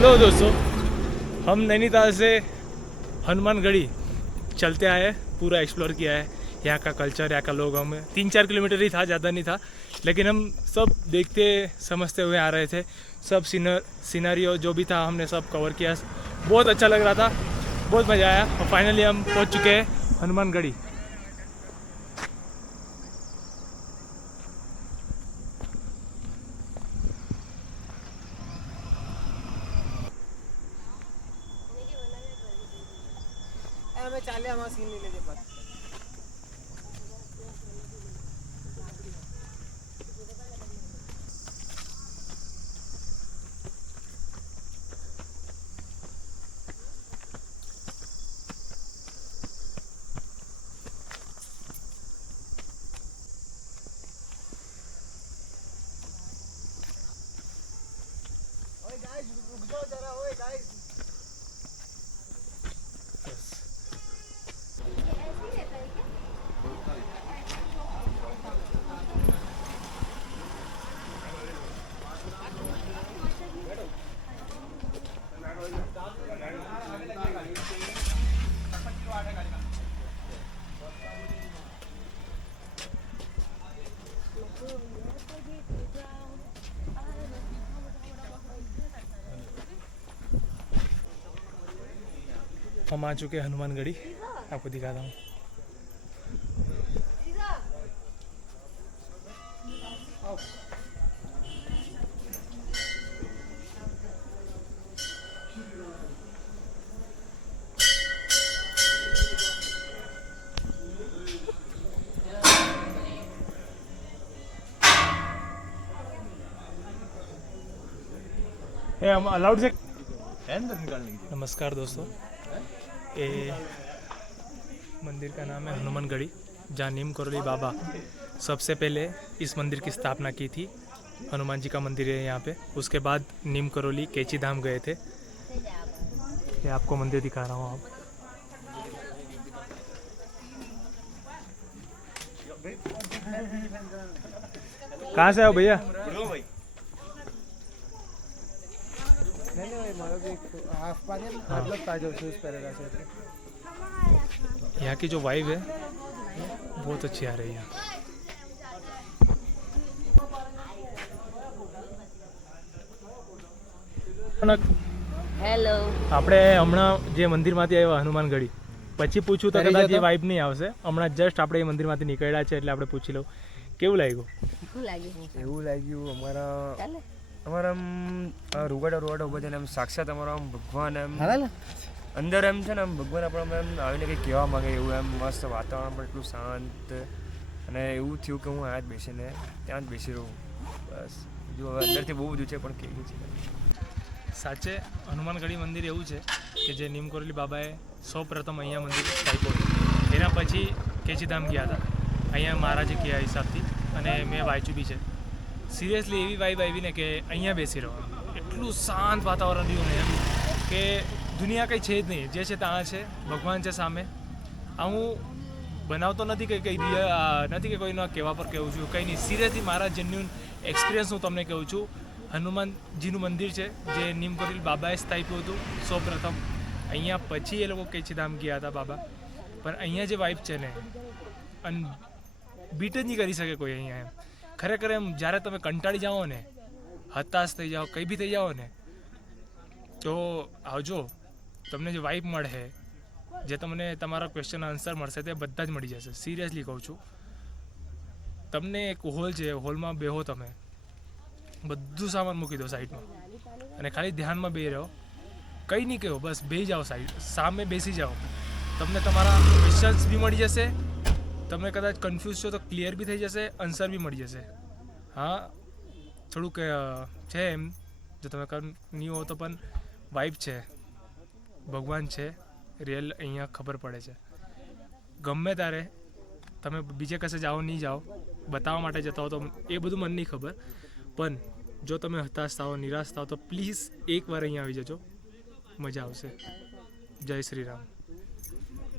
Hello दोस्तों, हम नैनीताल से हनुमानगढ़ी चलते आए हैं, पूरा एक्सप्लोर किया है यहाँ का कल्चर, यहाँ का लोग। हमें 3-4 किलोमीटर ही था, ज़्यादा नहीं था, लेकिन हम सब देखते समझते हुए आ रहे थे। सब सीनरियो जो भी था हमने सब कवर किया, बहुत अच्छा लग रहा था, बहुत मज़ा आया। और फाइनली हम पहुँच चुके हैं हनुमानगढ़ी। चाले हमारा सीन नहीं लेके पास। ओए गाइस रुक जाओ जरा, ओए गाइस। हम आ चुके हैं हनुमानगढ़ी, आपको दिखाता हूँ। हम अलाउड से नमस्कार दोस्तों, ये मंदिर का नाम है हनुमानगढ़ी, जहाँ नीम करोली बाबा सबसे पहले इस मंदिर की स्थापना की थी। हनुमान जी का मंदिर है यहाँ पे। उसके बाद नीम करोली केची धाम गए थे। ये आपको मंदिर दिखा रहा हूँ। आप कहाँ से आओ भैया? यहाँ की जो वाइब है बहुत अच्छी आ रही है। હેલો, આપણે હમણાં જે મંદિરમાંથી આવ્યા હનુમાનગઢી, પછી પૂછું તો કદાચ એ વાઇબ નહીં આવશે। હમણાં જસ્ટ આપણે એ મંદિરમાંથી નીકળ્યા છે, એટલે આપણે પૂછી લઉં કેવું લાગ્યું? શું લાગ્યું? એવું લાગ્યું અમારા ચાલે અમારા રૂવાડા ઉભા થઈને સાક્ષાત અમારા ભગવાન એમ અંદર એમ છે ને, એમ ભગવાન આપણે એમ આવીને કંઈક કહેવા માંગે એવું, એમ મસ્ત વાતાવરણ પણ એટલું શાંત, અને એવું થયું કે હું આ જ બેસીને ત્યાં જ બેસી રહું બસ। જો હવે અંદરથી બહુ બધું છે પણ કેવું છે સાચે હનુમાનગઢી મંદિર એવું છે કે જે નીમ કરોલી બાબાએ સૌ પ્રથમ અહીંયા મંદિર સ્થાપ્યું હતું। એના પછી કેચીધામ ગયા હતા અહીંયા મહારાજે કયા હિસાબથી, અને મેં વાંચ્યું બી છે। સિરિયસલી એવી વાઇબ આવી ને કે અહીંયા બેસી રહો, એટલું શાંત વાતાવરણ રહ્યું ને એમ કે દુનિયા કંઈ છે જ નહીં, જે છે ત્યાં છે, ભગવાન છે સામે। આ હું બનાવતો નથી કે કંઈ નથી કે કોઈના કહેવા પર કહું છું, કંઈ નહીં, સિરિયસલી મારા જેન્યુઅન એક્સપિરિયન્સ હું તમને કહું છું। હનુમાનજીનું મંદિર છે જે નીમ કરોલી બાબાએ સ્થાપ્યું હતું સૌ પ્રથમ। અહીંયા પછી એ લોકો કેચીધામ ગયા હતા બાબા, પણ અહીંયા જે વાઇબ છે ને બીટ જ નહીં કરી શકે કોઈ અહીંયા એમ। ખરેખર એમ જ્યારે તમે કંટાળી જાઓ ને, હતાશ થઈ જાઓ, કંઈ બી થઈ જાઓ ને, તો આવજો, તમને જે વાઇબ મળે, જે તમને તમારા ક્વેશ્ચન આન્સર મળશે તે બધા જ મળી જશે। સિરિયસલી કહું છું, તમને એક હોલ છે, હોલમાં બેહો, તમે બધું સામાન મૂકી દો સાઈડમાં અને ખાલી ધ્યાનમાં બેસી રહો, કંઈ નહીં કહો, બસ બેસી જાઓ, સામે બેસી જાઓ, તમને તમારા ક્વેશ્ચન્સ બી મળી જશે, તમે કદાચ કન્ફ્યુઝ છો તો ક્લિયર બી થઈ જશે, આન્સર બી મળી જશે। હા, થોડુંક છે એમ, જો તમે નહીં હો તો પણ વાઇબ છે, ભગવાન છે રિયલ, અહીંયા ખબર પડે છે। ગમે ત્યારે તમે બીજે કશે જાઓ નહીં જાઓ, બતાવવા માટે જતા હો તો એ બધું મને નહીં ખબર, પણ જો તમે હતાશ થાઓ, નિરાશ થાઓ તો પ્લીઝ એકવાર અહીંયા આવી જજો, મજા આવશે। જય શ્રી રામ।